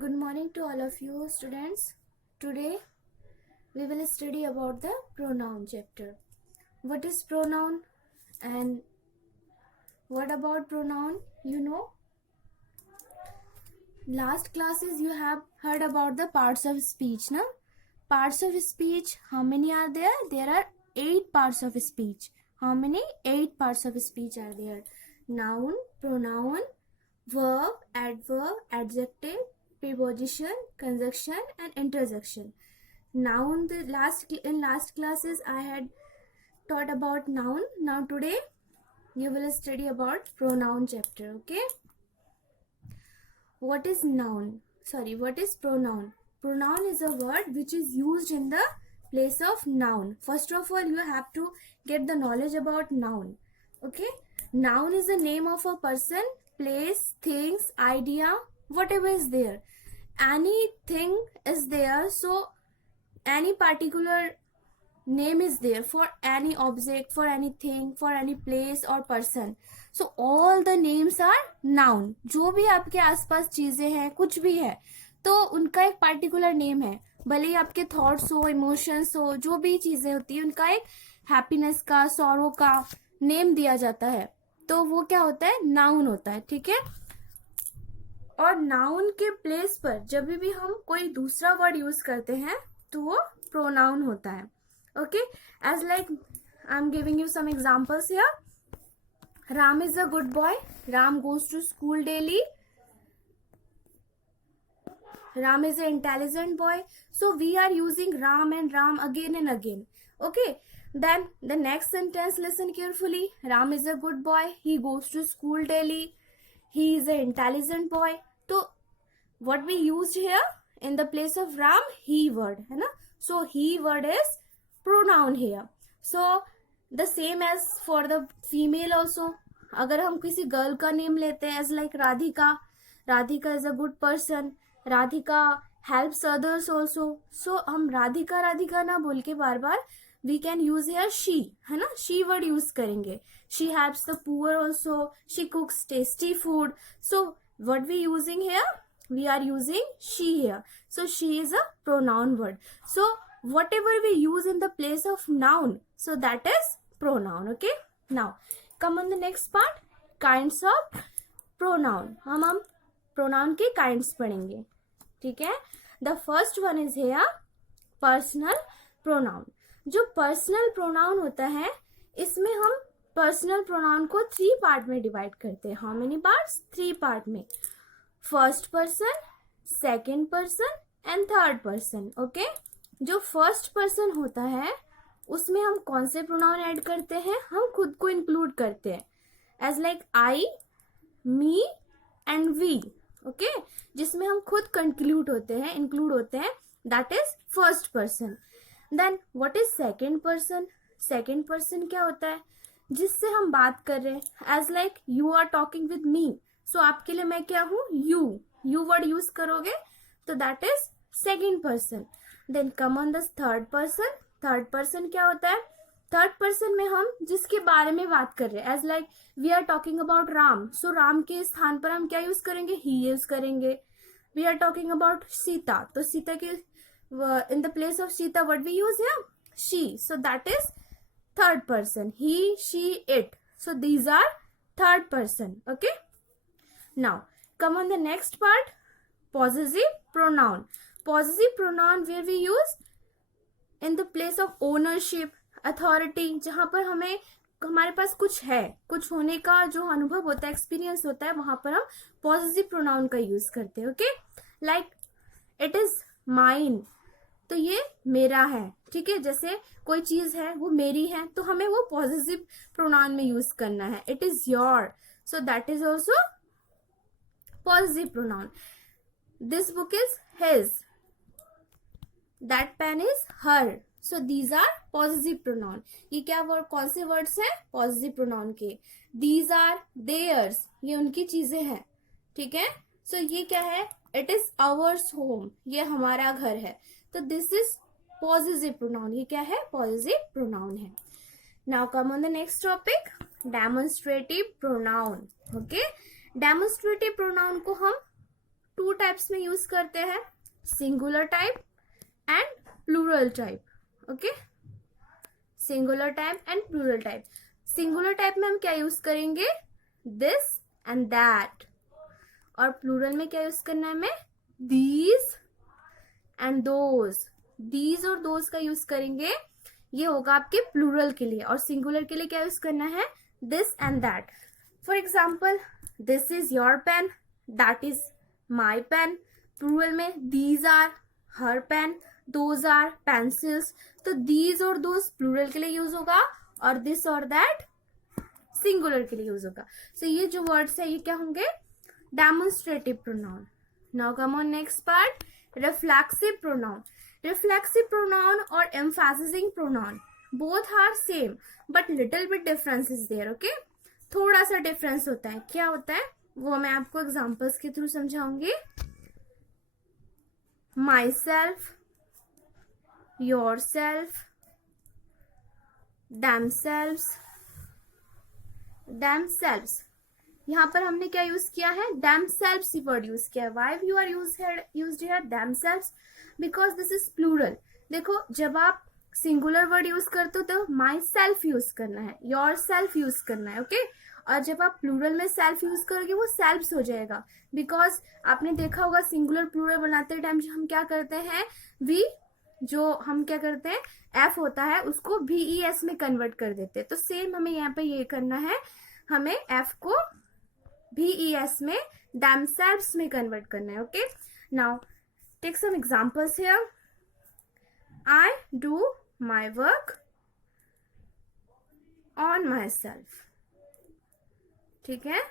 Good morning to all of you students. Today we will study about the pronoun chapter. What is pronoun and what about pronoun? Last classes you have heard about the parts of speech, na? Parts of speech, how many are there? There are 8 parts of speech. How many? 8 parts of speech are there. Noun, pronoun, verb, adverb, adjective, preposition, conjunction and interjection. Noun, in last classes I had taught about noun. Now today you will study about pronoun chapter. Okay, what is noun? What is pronoun? Pronoun is a word which is used in the place of noun. First of all, you have to get the knowledge about noun. Okay, noun is the name of a person, place, things, idea, whatever is there. Anything is there, so any particular name is there for any object, for anything, for any place or person. So all the names are noun. जो भी आपके आसपास चीजें हैं, कुछ भी है, तो उनका एक पार्टिकुलर नेम है. भले ही आपके थॉट्स हो, इमोशंस हो, जो भी चीजें होती है, उनका एक हैप्पीनेस का, सॉरो का नेम दिया जाता है. तो वो क्या होता है? नाउन होता है. ठीक है. और नाउन के प्लेस पर जब भी हम कोई दूसरा वर्ड यूज करते हैं तो वो प्रोनाउन होता है. Okay, as like I'm giving you some examples here. Ram is a good boy. Ram goes to school daily. Ram is an intelligent boy. So we are using Ram and Ram again and again. Okay, then the next sentence, listen carefully. Ram is a good boy. He goes to school daily. He is an intelligent boy. So what we used here in the place of Ram, he word, है ना? So he word is pronoun here. So the same as for the female also. अगर हम किसी girl का name लेते हैं as like Radhika, Radhika is a good person, Radhika helps others also. So हम राधिका राधिका ना बोल के बार बार we can use here she, है ना? she word use करेंगे. She helps the poor also. She cooks tasty food. So what we using here? We are using she here. So she is a pronoun word. So whatever we use in the place of noun, so that is pronoun. Okay, now come on the next part, kinds of pronoun. हम pronoun के kinds पढ़ेंगे. ठीक है. The first one is here personal pronoun. जो personal pronoun होता है, इसमें हम personal pronoun को 3 part में divide करते हैं. How many parts? 3 part में. First person, second person and third person. Okay, जो फर्स्ट पर्सन होता है उसमें हम कौन से प्रोनाउन ऐड करते हैं? हम खुद को इंक्लूड करते हैं as like I, me and we. Okay, जिसमें हम खुद कंक्लूड होते हैं, इंक्लूड होते हैं, that is first person. Then what is second person? Second person क्या होता है? जिससे हम बात कर रहे हैं, as like you are talking with me. So आपके लिए मैं क्या हूं? यू वर्ड यूज करोगे तो that is second person. Then come on the third person. Third person क्या होता है? थर्ड पर्सन में हम जिसके बारे में बात कर रहे हैं, as like we are talking about Ram. So Ram के स्थान पर हम क्या यूज करेंगे? ही यूज करेंगे. We are talking about Sita, तो सीता के in the place of Sita what we use here? She. So that is third person. He, she, it. So these are third person. Okay, now come on the next part, possessive pronoun. Possessive pronoun where we use in the place of ownership, authority. जहां पर हमारे पास कुछ है, कुछ होने का जो अनुभव होता है, एक्सपीरियंस होता है, वहां पर हम possessive pronoun का यूज करते हैं. Okay, like it is mine, तो ये मेरा है. ठीक है, जैसे कोई चीज है वो मेरी है तो हमें वो possessive pronoun में यूज करना है. It is your, so that is also possessive pronoun. This book is his. That pen is her. So these are possessive pronoun. ये क्या वर्ड, कौन से वर्ड्स हैं? possessive pronoun के. These are theirs. ये उनकी चीजें हैं. ठीक है. So ये क्या है? It is ours home. ये हमारा घर है. तो this is possessive pronoun. ये क्या है? possessive pronoun है. Now come on the next topic, demonstrative pronoun. Okay, demonstrative pronoun को हम टू टाइप्स में यूज करते हैं, singular type and plural type. Okay, singular type and plural type. Singular type में हम क्या यूज करेंगे, दिस एंड दैट, और प्लूरल में क्या यूज करना है हमें, दीज एंड दोज। दीज और दोज का यूज करेंगे, ये होगा आपके प्लूरल के लिए, और सिंगुलर के लिए क्या यूज करना है, this and that. For example, this is your pen, that is my pen. Plural में these are her pen, those are pencils. तो दीज और दोज प्लूरल के लिए यूज होगा, और दिस और दैट सिंगुलर के लिए यूज होगा। सो ये जो वर्ड्स है ये क्या होंगे, demonstrative pronoun. Now come on next part, reflexive pronoun. Reflexive pronoun or emphasizing pronoun both are same but little bit difference is there. Okay, थोड़ा सा डिफरेंस होता है। क्या होता है वो मैं आपको एग्जांपल्स के through समझाऊंगी। myself, yourself, themselves, themselves। यहाँ पर हमने क्या यूज किया है, themselves वर्ड यूज किया है। Why you are used here themselves, because this is plural. देखो जब आप सिंगुलर वर्ड यूज करते हो तो माई सेल्फ यूज करना है, योर सेल्फ यूज करना है। ओके, और जब आप प्लूरल में सेल्फ यूज करोगे वो सेल्फ्स हो जाएगा। बिकॉज आपने देखा होगा सिंगुलर प्लूरल बनाते टाइम जो हम क्या करते हैं, वी जो हम क्या करते हैं, एफ होता है उसको VES में कन्वर्ट कर देते हैं। तो सेम हमें यहाँ पे ये करना है, हमें एफ को VES में themselves में कन्वर्ट करना है। Okay, now take some examples here. I do my work on myself. ठीक है,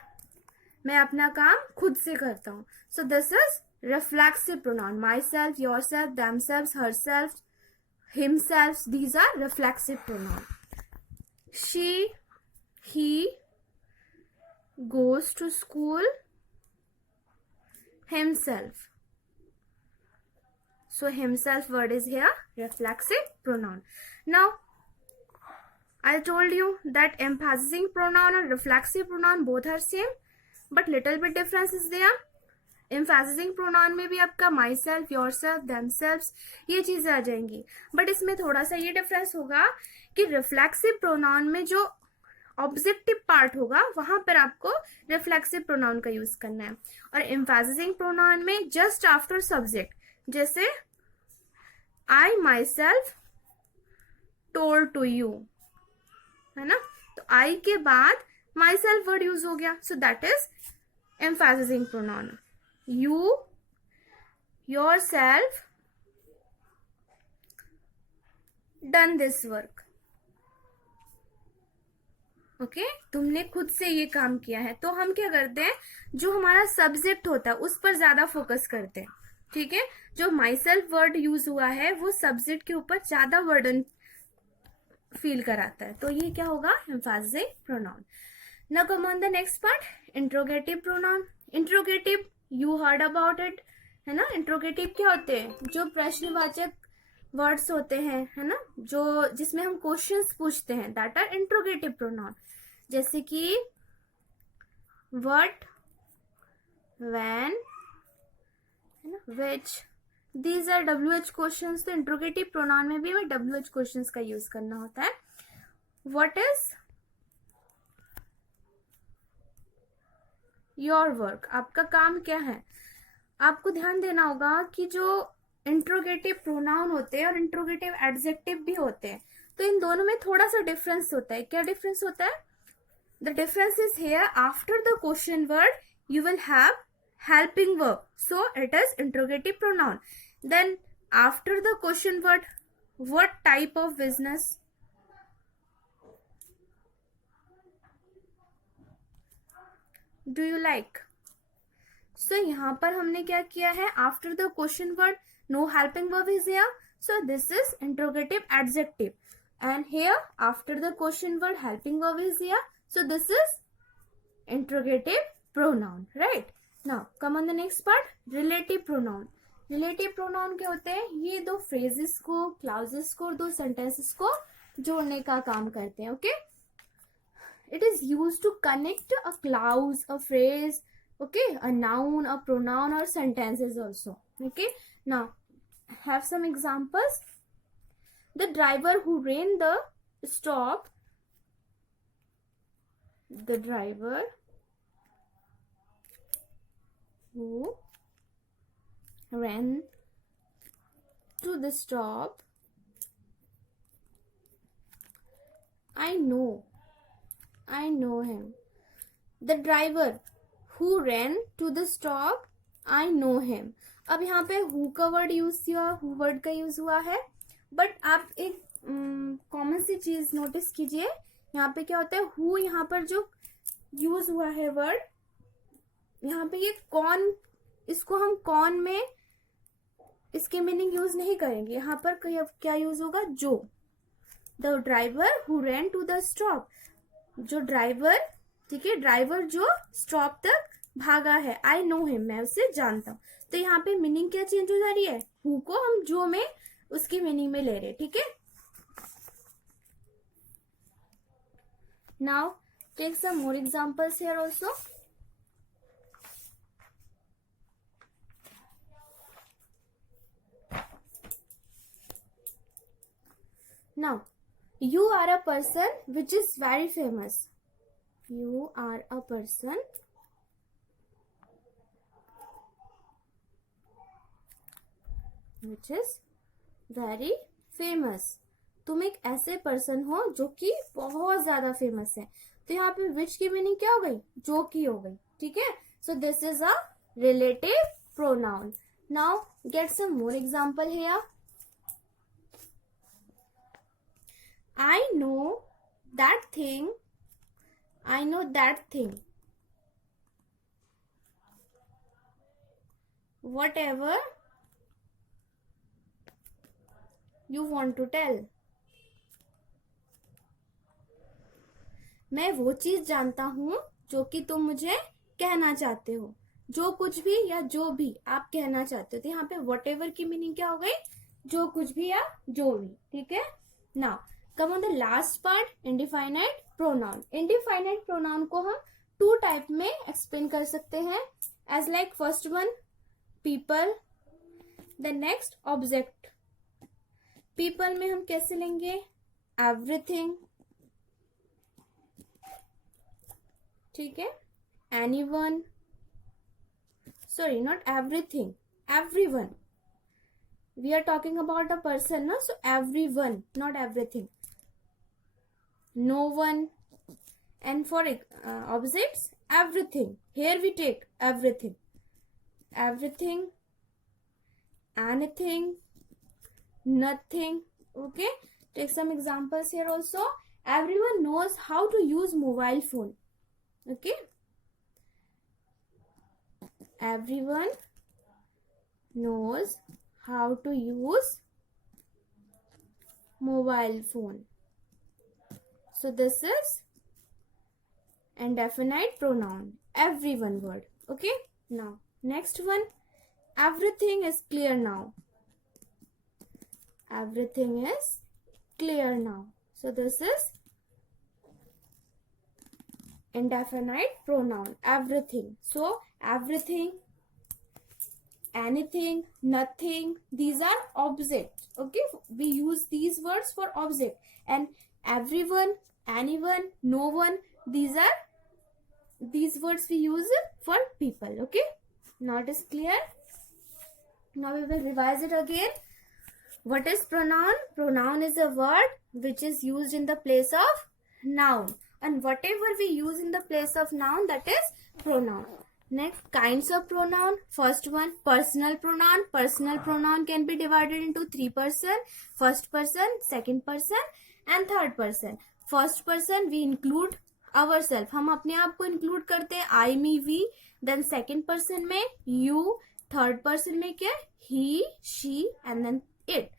मैं अपना काम खुद से करता हूं। So this is reflexive pronoun. Myself, yourself, themselves, herself, himself. These are reflexive pronoun. She, he goes to school himself. So himself word is here reflexive pronoun. Now I told you that emphasizing pronoun and reflexive pronoun both are same but little bit difference is there. emphasizing pronoun में भी आपका myself, yourself, themselves ये चीजें आ जाएंगी, but इसमें थोड़ा सा ये डिफरेंस होगा कि reflexive pronoun में जो ऑब्जेक्टिव पार्ट होगा वहां पर आपको रिफ्लेक्सिव प्रोनाउन का यूज करना है, और emphasizing pronoun में जस्ट आफ्टर सब्जेक्ट, जैसे I myself told to you, है ना, तो आई के बाद माई सेल्फ वर्ड यूज हो गया। सो that is emphasizing pronoun. You, yourself done this work. Okay, तुमने खुद से ये काम किया है। तो हम क्या करते हैं, जो हमारा सब्जेक्ट होता है उस पर ज्यादा फोकस करते हैं। ठीक है, जो माई सेल्फ वर्ड यूज हुआ है वो सब्जेक्ट के ऊपर ज्यादा वर्डन फील कराता है। तो ये क्या होगा, emphasizing pronoun. Now come on the next part, interrogative pronoun. Interrogative you heard about it, है ना। इंट्रोगेटिव क्या होते हैं, जो प्रश्नवाचक वर्ड्स होते हैं, है ना, जो जिसमें हम क्वेश्चंस पूछते हैं, दैट आर इंट्रोगेटिव प्रोनाउन। जैसे कि व्हाट, व्हेन, है ना, which, these are WH questions. तो इंट्रोगेटिव प्रोनाउन में भी हमें WH क्वेश्चंस का यूज करना होता है। व्हाट इज योर वर्क, आपका काम क्या है। आपको ध्यान देना होगा कि जो इंट्रोगेटिव प्रोनाउन होते हैं और इंट्रोगेटिव एडजेक्टिव भी होते हैं, तो इन दोनों में थोड़ा सा डिफरेंस होता है। क्या डिफरेंस होता है, the difference is here, after the question word you will have helping verb, so it is interrogative pronoun. Then after the question word, what type of business, do you like? So यहाँ पर हमने क्या किया है, after the question word no helping verb is here, so this is interrogative adjective, and here after the question word helping verb is here, so this is interrogative pronoun, right? Now come on the next part, relative pronoun. Relative pronoun क्या होते हैं, ये दो phrases को, clauses को और दो sentences को जोड़ने का काम करते हैं। Okay, it is used to connect a clause, a phrase Okay, a noun, a pronoun, or sentences also. Okay, now have some examples. The driver who ran the stop, the driver who ran to the stop, I know him. The driver who ran to the stop, I know him. अब यहाँ पे who का word use हुआ, who word का use हुआ है, but आप एक कॉमन सी चीज नोटिस कीजिए. यहाँ पे क्या होता है, who यहाँ पर जो यूज हुआ है वर्ड, यहाँ पे ये कौन, इसको हम कौन में इसके मीनिंग यूज नहीं करेंगे. यहाँ पर क्या यूज होगा, जो. The driver who ran to the stop, जो ड्राइवर, ठीक है, ड्राइवर जो स्टॉप तक भागा है. आई नो हिम, मैं उसे जानता हूँ. तो यहाँ पे मीनिंग क्या चेंज हो जा रही है, हु को हम जो में उसकी मीनिंग में ले रहे. ठीक है, now take some more examples here also. Now, you are a person which is very famous. You are a person which is very famous. तुम एक ऐसे पर्सन हो जो कि बहुत ज्यादा फेमस है. तो यहाँ पे विच की मीनिंग क्या हो गई, जो की हो गई. ठीक है, so this is a relative pronoun. Now get some more example here. I know that thing. I know that thing. Whatever you want to tell. मैं वो चीज जानता हूं जो कि तुम मुझे कहना चाहते हो. जो कुछ भी या जो भी आप कहना चाहते हो. तो यहाँ पे whatever की मीनिंग क्या हो गई, जो कुछ भी या जो भी. ठीक है, now come on the last part, indefinite pronoun. Indefinite pronoun को हम टू टाइप में एक्सप्लेन कर सकते हैं. As like first one people, the next object. People में हम कैसे लेंगे, एवरीथिंग. ठीक है, anyone, sorry not everything, everyone. We are talking about a person, no? So everyone, not everything. No one. And for objects, everything. Here we take everything. Everything, anything, nothing. Okay, take some examples here also. Everyone knows how to use mobile phone. Okay, everyone knows how to use mobile phone. So this is indefinite pronoun, everyone word. Okay, now next one, everything is clear now. Everything is clear now. So this is indefinite pronoun, everything. So everything, anything, nothing, these are objects. Okay, we use these words for object. And everyone, anyone, no one, these words we use for people. Okay, now it is clear. Now we will revise it again. What is pronoun? Pronoun is a word which is used in the place of noun, and whatever we use in the place of noun, that is pronoun. Next, kinds of pronoun. First one, personal pronoun. Personal pronoun can be divided into three person. First person, second person and third person. First person we include ourselves. हम अपने आप को include करते हैं I, me, we. Then second person में you. Third person में क्या, he, she and then it.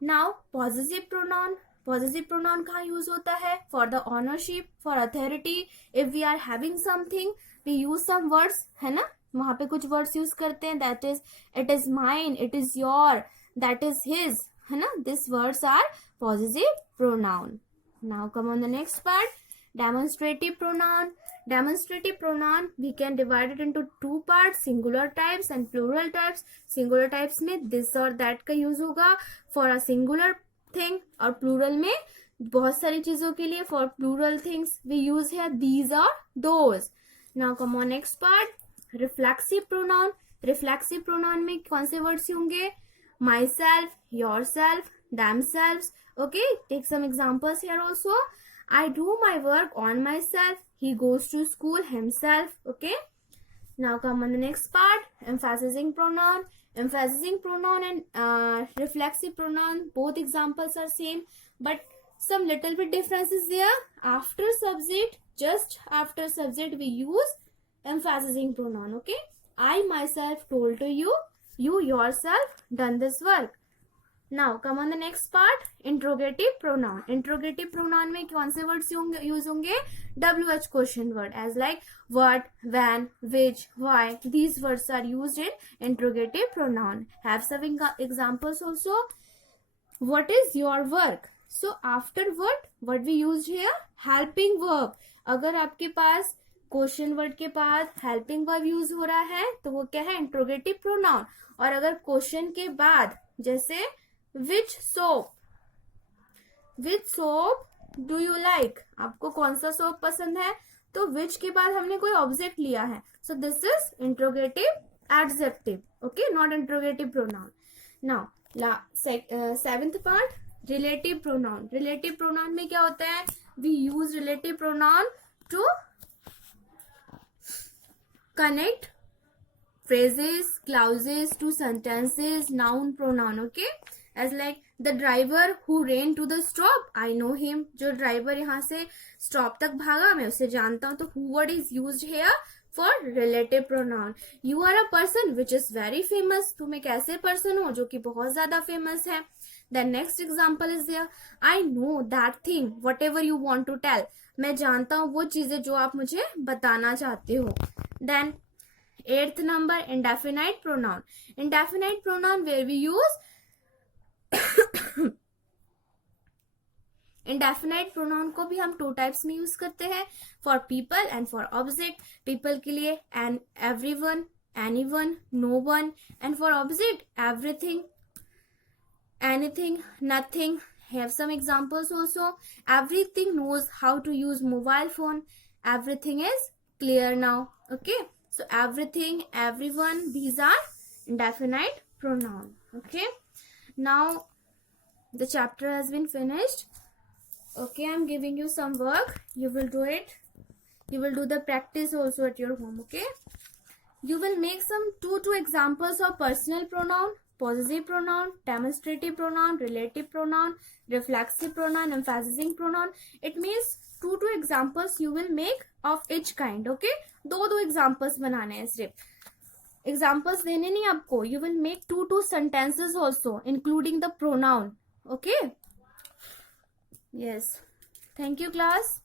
Now possessive pronoun. Possessive pronoun कहाँ use होता है, for the ownership, for authority. If we are having something, we use some words, है ना, वहां पे कुछ words use करते हैं. That is, it is mine, it is your, that is his, है ना. These words are possessive pronoun. Now come on the next part, demonstrative pronoun. Demonstrative pronoun we can divide it into two parts, singular types and plural types. Singular types में this और that का use होगा for a singular thing, और plural में बहुत सारी चीजों के लिए for plural things we use here these or those. Now come on next part, reflexive pronoun. Reflexive pronoun में कौन से words होंगे? Myself, yourself, themselves. Okay, take some examples here also. I do my work on myself. He goes to school himself. Okay. Now come on the next part. Emphasizing pronoun. Emphasizing pronoun and reflexive pronoun. Both examples are same, but some little bit differences there. After subject, just after subject, we use emphasizing pronoun. Okay. I myself told to you. You yourself done this work. Now come on the next part, interrogative pronoun. Interrogative pronoun में कौन से words use होंगे? WH question word as like what, when, which, why. These words are used in interrogative pronoun. Have some examples also. What is your work? So after what we used here? Helping verb. अगर आपके पास question word के बाद helping verb use हो रहा है तो वो क्या है? Interrogative pronoun. और अगर क्वेश्चन के बाद जैसे विच सोप डू यू लाइक, आपको कौन सा सोप पसंद है, तो विच के बाद हमने कोई ऑब्जेक्ट लिया है, so this is interrogative adjective. Okay, not interrogative pronoun. Now seventh part, relative pronoun. Relative pronoun में क्या होता है? We use relative pronoun to connect phrases, clauses to sentences, noun, pronoun. Okay, as like the driver who ran to the stop, I know him. जो driver यहाँ से stop तक भागा मैं उसे जानता हूँ. तो who word is used here for relative pronoun. You are a person which is very famous. तुम एक ऐसे person हो जो कि बहुत ज्यादा famous है. Then next example is there. I know that thing whatever you want to tell. मैं जानता हूँ वो चीजें जो आप मुझे बताना चाहते हो. Then 8th number, indefinite pronoun. Indefinite pronoun where we use indefinite pronoun को भी हम two types में use करते हैं, for people and for object. People के लिए and everyone, anyone, no one, and for object everything, anything, nothing. Have some examples also. Everything knows how to use mobile phone. Everything is clear now. Okay, so everything, everyone, these are indefinite pronoun. Okay, now the chapter has been finished. Okay, I'm giving you some work. You will do it. You will do the practice also at your home. Okay, you will make some two examples of personal pronoun, possessive pronoun, demonstrative pronoun, relative pronoun, reflexive pronoun, emphasizing pronoun. It means two examples you will make of each kind. Okay, दो examples बनाने हैं. सिर्फ examples देने नहीं आपको. You will make two sentences also including the pronoun. Okay, yes, thank you class.